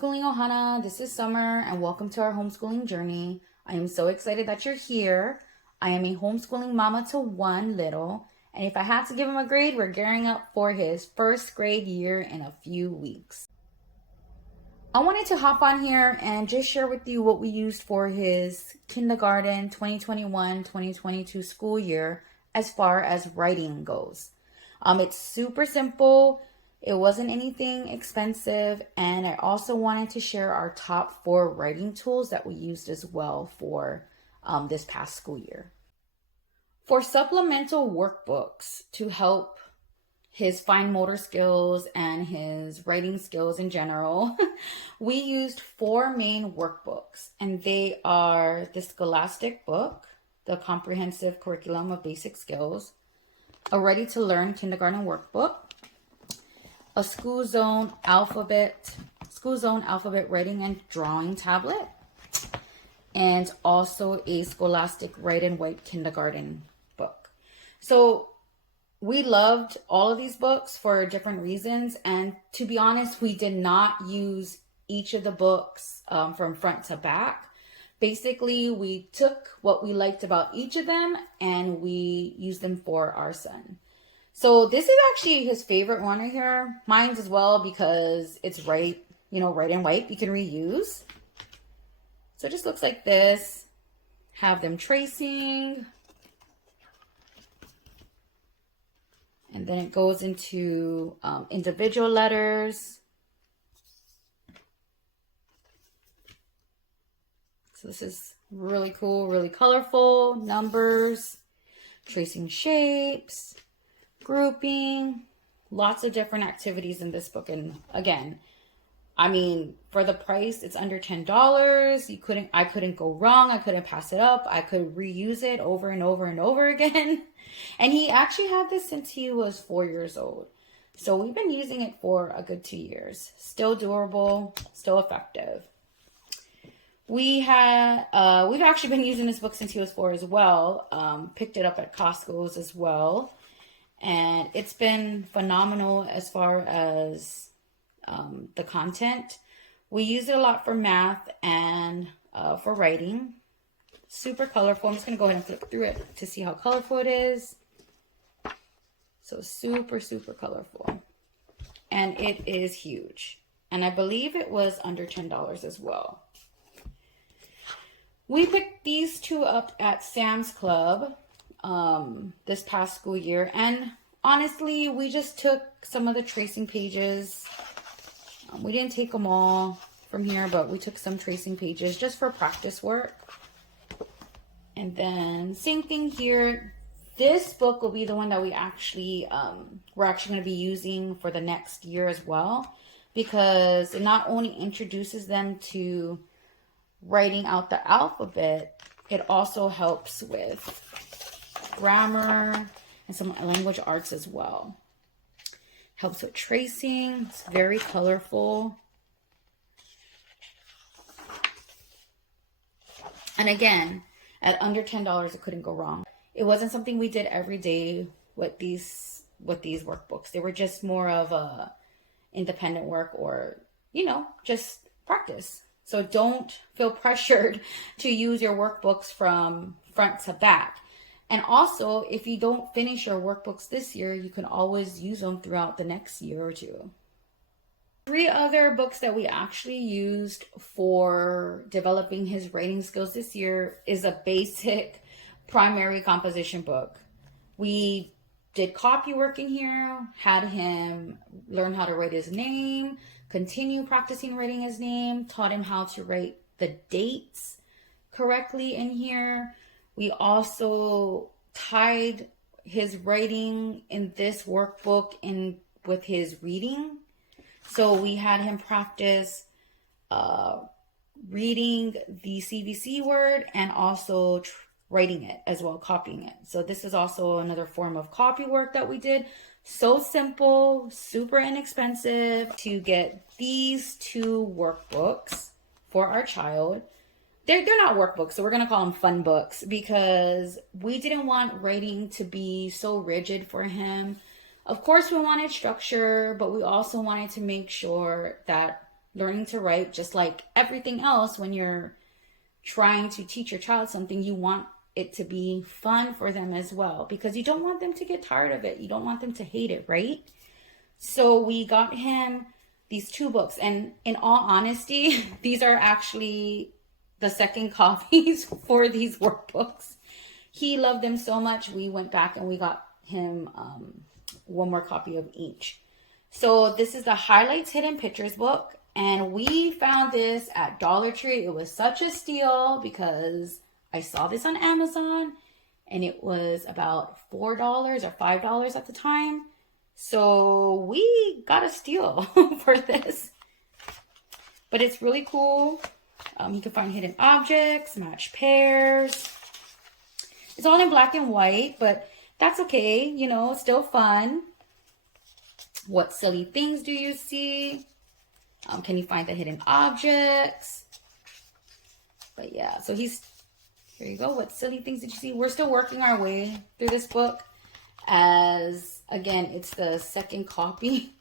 Homeschooling Ohana. This is Summer and welcome to our homeschooling journey. I am so excited that you're here. I am a homeschooling mama to one little, and if I had to give him a grade, we're gearing up for his first grade year in a few weeks. I wanted to hop on here and just share with you what we used for his kindergarten 2021-2022 school year as far as writing goes. It's super simple. It wasn't anything expensive, and I also wanted to share our top 4 writing tools that we used as well for this past school year. For supplemental workbooks to help his fine motor skills and his writing skills in general, we used 4 main workbooks, and they are the Scholastic book, the Comprehensive Curriculum of Basic Skills, a Ready to Learn Kindergarten workbook, a School Zone Alphabet Writing and Drawing tablet, and also a Scholastic Write and Wipe Kindergarten book. So we loved all of these books for different reasons, and to be honest, we did not use each of the books from front to back. Basically, we took what we liked about each of them and we used them for our son. So this is actually his favorite one right here. Mine's as well because it's write and wipe. You can reuse. So it just looks like this. Have them tracing. And then it goes into individual letters. So this is really cool, really colorful. Numbers, tracing shapes, grouping, lots of different activities in this book. And again, I mean, for the price, it's under $10. I couldn't go wrong. I couldn't pass it up. I could reuse it over and over and over again. And he actually had this since he was 4 years old. So we've been using it for a good 2 years. Still durable, still effective. We've actually been using this book since he was 4 as well. Picked it up at Costco's as well. And it's been phenomenal as far as the content. We use it a lot for math and for writing. Super colorful. I'm just going to go ahead and flip through it to see how colorful it is. So super, super colorful. And it is huge. And I believe it was under $10 as well. We picked these 2 up at Sam's Club this past school year, and honestly, we just took some of the tracing pages. We didn't take them all from here, but we took some tracing pages just for practice work. And then same thing here. This book will be the one that we're actually going to be using for the next year as well, because it not only introduces them to writing out the alphabet, it also helps with grammar and some language arts as well. Helps with tracing. It's very colorful. And again, at under $10, it couldn't go wrong. It wasn't something we did every day with these workbooks. They were just more of a independent work or, just practice. So don't feel pressured to use your workbooks from front to back. And also, if you don't finish your workbooks this year, you can always use them throughout the next year or 2. 3 other books that we actually used for developing his writing skills this year is a basic primary composition book. We did copy work in here, had him learn how to write his name, continue practicing writing his name, taught him how to write the dates correctly in here. We also tied his writing in this workbook in with his reading. So we had him practice reading the CVC word and also writing it as well, copying it. So this is also another form of copy work that we did. So simple, super inexpensive to get these 2 workbooks for our child. They're not workbooks, so we're going to call them fun books because we didn't want writing to be so rigid for him. Of course, we wanted structure, but we also wanted to make sure that learning to write, just like everything else, when you're trying to teach your child something, you want it to be fun for them as well, because you don't want them to get tired of it. You don't want them to hate it, right? So we got him these 2 books, and in all honesty, these are actually the second copies for these workbooks. He loved them so much, we went back and we got him 1 more copy of each. So this is the Highlights Hidden Pictures book, and we found this at Dollar Tree. It was such a steal because I saw this on Amazon and it was about $4 or $5 at the time. So we got a steal for this. But it's really cool. You can find hidden objects, match pairs. It's all in black and white, but that's okay. You know, still fun. What silly things do you see? Can you find the hidden objects? But yeah, so here you go. What silly things did you see? We're still working our way through this book, as again, it's the second copy.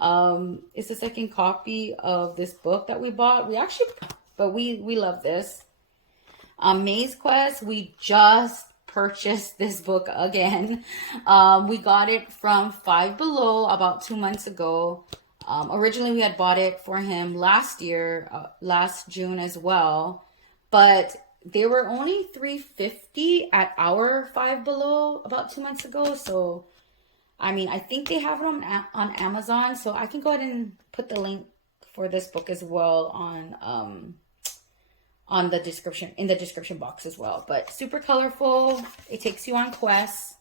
It's the second copy of this book that we bought. We love this. Maze Quest, we just purchased this book again. We got it from Five Below about 2 months ago. Originally we had bought it for him last year, last June as well, but they were only $3.50 at our Five Below about 2 months ago. So I mean, I think they have it on Amazon, so I can go ahead and put the link for this book as well on the description, in the description box as well. But super colorful. It takes you on quests,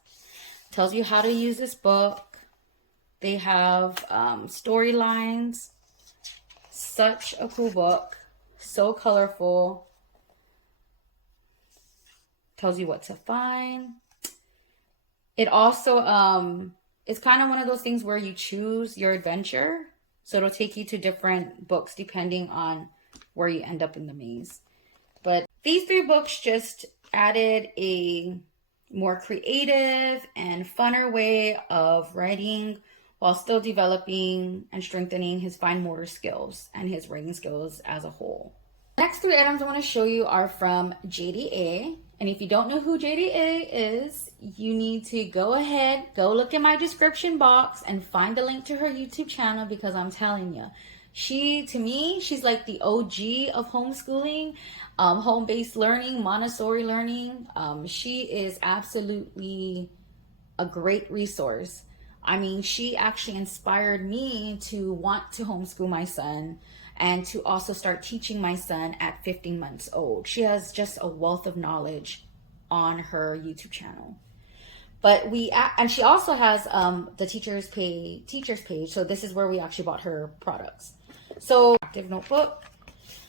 tells you how to use this book. They have storylines. Such a cool book. So colorful. Tells you what to find. It also, it's kind of one of those things where you choose your adventure. So it'll take you to different books depending on where you end up in the maze. But these 3 books just added a more creative and funner way of writing while still developing and strengthening his fine motor skills and his writing skills as a whole. Next 3 items I want to show you are from JDA. And if you don't know who JDA is, you need to go ahead, go look in my description box and find the link to her YouTube channel, because I'm telling you, to me, she's like the OG of homeschooling, home-based learning, Montessori learning. She is absolutely a great resource. I mean, she actually inspired me to want to homeschool my son and to also start teaching my son at 15 months old. She has just a wealth of knowledge on her YouTube channel. But and she also has the teachers page. So this is where we actually bought her products. So active notebook.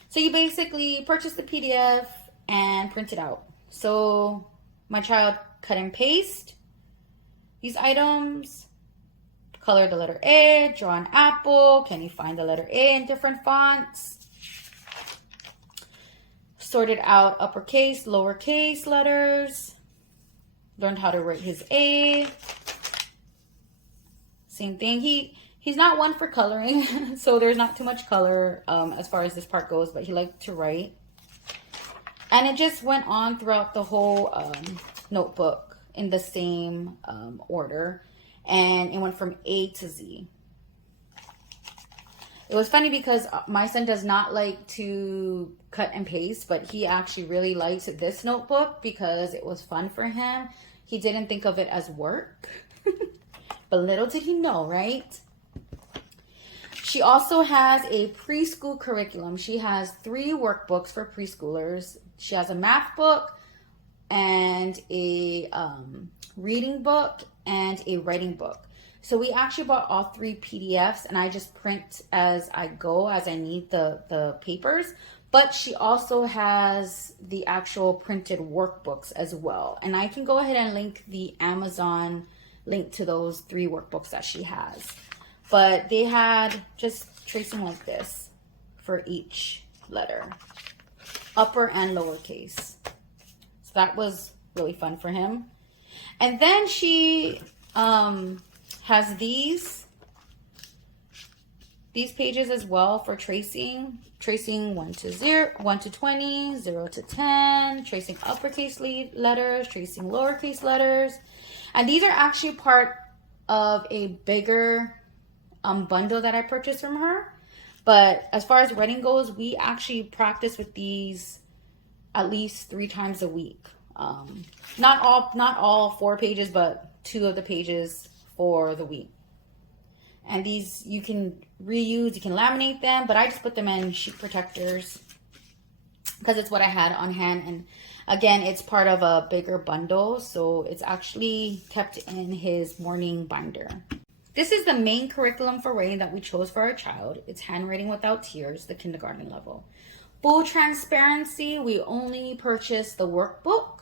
So you basically purchase the PDF and print it out. So my child cut and paste these items. Color the letter A, draw an apple. Can you find the letter A in different fonts? Sorted out uppercase, lowercase letters. Learned how to write his A. Same thing. He's not one for coloring, so there's not too much color as far as this part goes, but he liked to write. And it just went on throughout the whole notebook in the same order. And it went from A to Z. It was funny because my son does not like to cut and paste, but he actually really liked this notebook because it was fun for him. He didn't think of it as work, but little did he know, right? She also has a preschool curriculum. She has 3 workbooks for preschoolers. She has a math book and a reading book and a writing book. So we actually bought all 3 PDFs, and I just print as I go, as I need the papers. But she also has the actual printed workbooks as well. And I can go ahead and link the Amazon link to those 3 workbooks that she has. But they had just tracing like this for each letter, upper and lowercase. So that was really fun for him. And then she has these these pages as well for tracing 1 to 0, 1 to 20, 0 to 10, tracing uppercase letters, tracing lowercase letters. And these are actually part of a bigger bundle that I purchased from her. But as far as writing goes, we actually practice with these at least 3 times a week. Not all 4 pages, but 2 of the pages for the week. And these you can reuse, you can laminate them, but I just put them in sheet protectors because it's what I had on hand. And again, it's part of a bigger bundle, so it's actually kept in his morning binder. This is the main curriculum for writing that we chose for our child. It's Handwriting Without Tears, the kindergarten level. Full transparency, we only purchased the workbook.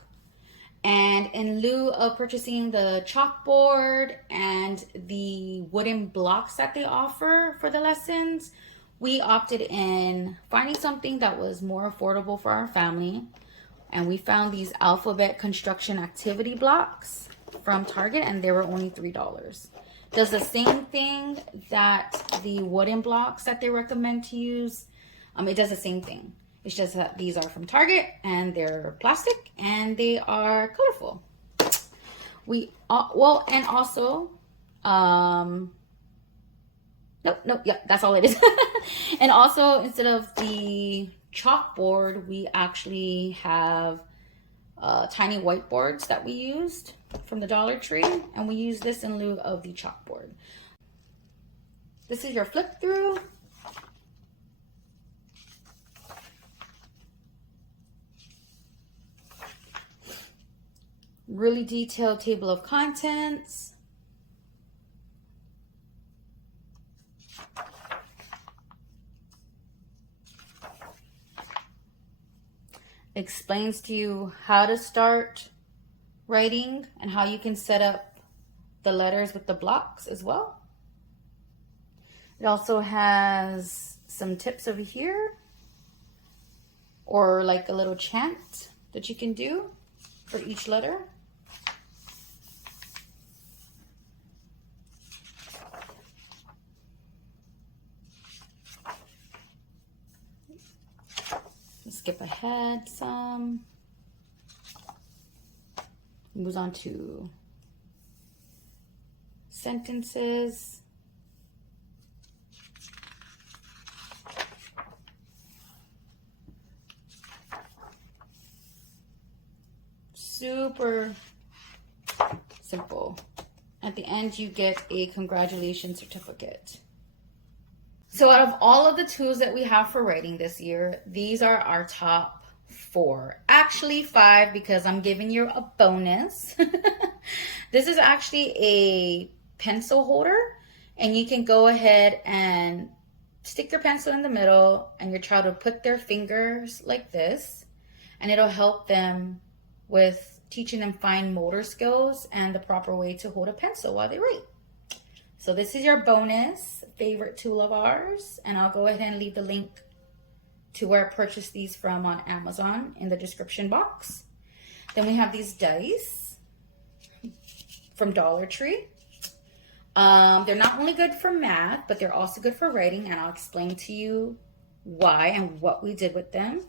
And in lieu of purchasing the chalkboard and the wooden blocks that they offer for the lessons, we opted in finding something that was more affordable for our family. And we found these alphabet construction activity blocks from Target, and they were only $3. Does the same thing that the wooden blocks that they recommend to use. It does the same thing. It's just that these are from Target and they're plastic and they are colorful. And also, that's all it is. And also, instead of the chalkboard, we actually have tiny whiteboards that we used from the Dollar Tree, and we use this in lieu of the chalkboard. This is your flip through. Really detailed table of contents. Explains to you how to start writing and how you can set up the letters with the blocks as well. It also has some tips over here, or like a little chant that you can do for each letter. Skip ahead some. Moves on to sentences. Super simple. At the end, you get a congratulations certificate. So out of all of the tools that we have for writing this year, these are our top 4. Actually 5, because I'm giving you a bonus. This is actually a pencil holder, and you can go ahead and stick your pencil in the middle, and your child will put their fingers like this, and it'll help them with teaching them fine motor skills and the proper way to hold a pencil while they write. So this is your bonus favorite tool of ours, and I'll go ahead and leave the link to where I purchased these from on Amazon in the description box. Then we have these dice from Dollar Tree. They're not only good for math, but they're also good for writing, and I'll explain to you why and what we did with them.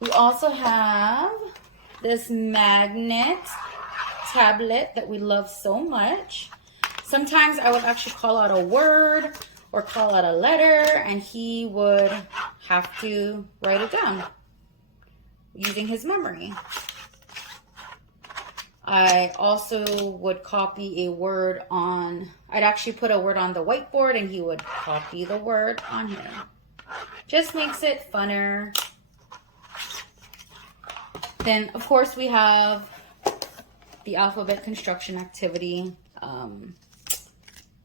We also have this magnet tablet that we love so much. Sometimes I would actually call out a word or call out a letter, and he would have to write it down using his memory. I also would copy a word on, I'd actually put a word on the whiteboard and he would copy the word on here. Just makes it funner. Then, of course, we have the alphabet construction activity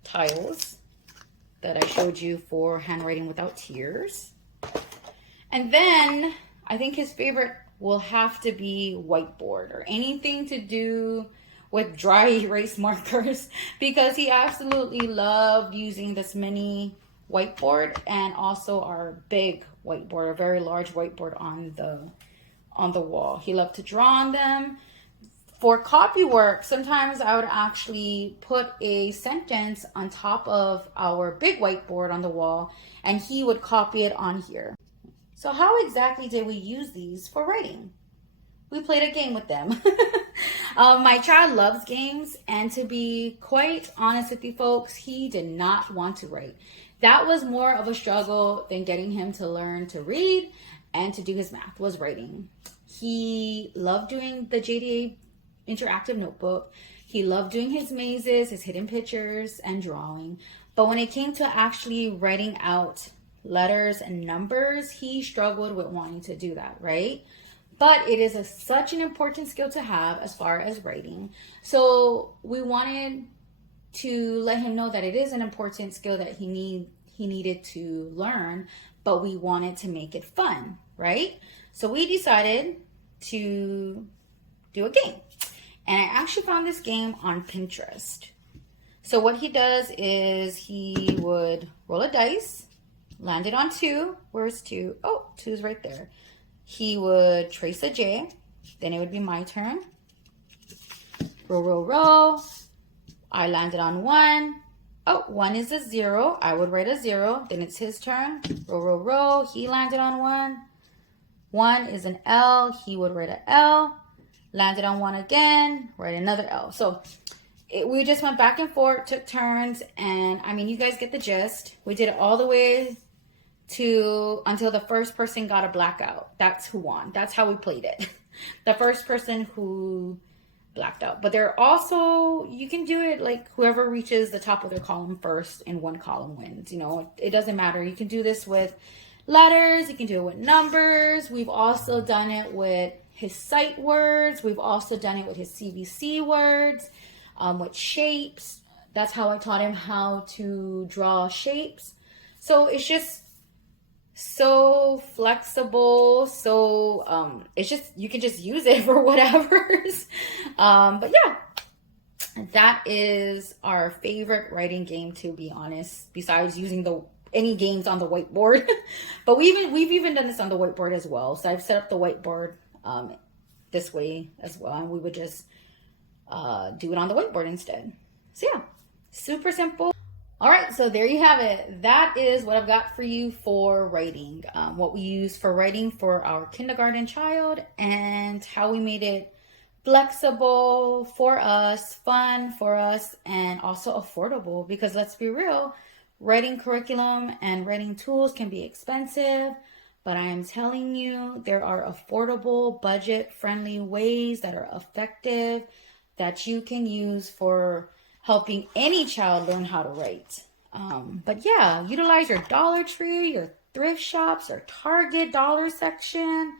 tiles that I showed you for Handwriting Without Tears. And then I think his favorite will have to be whiteboard or anything to do with dry erase markers, because he absolutely loved using this mini whiteboard and also our big whiteboard, a very large whiteboard on the wall. He loved to draw on them. For copy work, sometimes I would actually put a sentence on top of our big whiteboard on the wall, and he would copy it on here. So how exactly did we use these for writing? We played a game with them. My child loves games, and to be quite honest with you folks, he did not want to write. That was more of a struggle than getting him to learn to read and to do his math, was writing. He loved doing the JDA interactive notebook. He loved doing his mazes, his hidden pictures, and drawing. But when it came to actually writing out letters and numbers, he struggled with wanting to do that, right? But it is such an important skill to have as far as writing. So we wanted to let him know that it is an important skill that he needed to learn, but we wanted to make it fun, right? So we decided to do a game. And I actually found this game on Pinterest. So what he does is he would roll a dice, land it on 2. Where's 2? Oh, 2 is right there. He would trace a J. Then it would be my turn. Roll, roll, roll. I landed on 1. Oh, 1 is a 0. I would write a 0. Then it's his turn. Roll, roll, roll. He landed on 1. 1 is an L. He would write an L. Landed on 1 again. Write another L. So we just went back and forth, took turns. And I mean, you guys get the gist. We did it all the way until the first person got a blackout. That's who won. That's how we played it. The first person who blacked out. But there are also, you can do it like whoever reaches the top of their column first in one column wins. You know, it doesn't matter. You can do this with letters. You can do it with numbers. We've also done it with his sight words. We've also done it with his CVC words, with shapes. That's how I taught him how to draw shapes. So it's just so flexible. So it's just, you can just use it for whatever's. But yeah, that is our favorite writing game, to be honest, besides using any games on the whiteboard. But we've even done this on the whiteboard as well. So I've set up the whiteboard this way as well, and we would just do it on the whiteboard instead. So yeah, super simple. All right, so there you have it. That is what I've got for you for writing, what we use for writing for our kindergarten child, and how we made it flexible for us, fun for us, and also affordable, because let's be real, writing curriculum and writing tools can be expensive, but I am telling you, there are affordable, budget-friendly ways that are effective that you can use for helping any child learn how to write. But yeah, utilize your Dollar Tree, your thrift shops, or Target dollar section.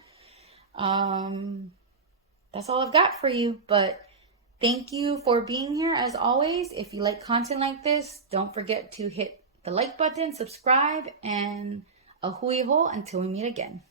That's all I've got for you. But thank you for being here as always. If you like content like this, don't forget to hit the like button, subscribe, and a hui ho until we meet again.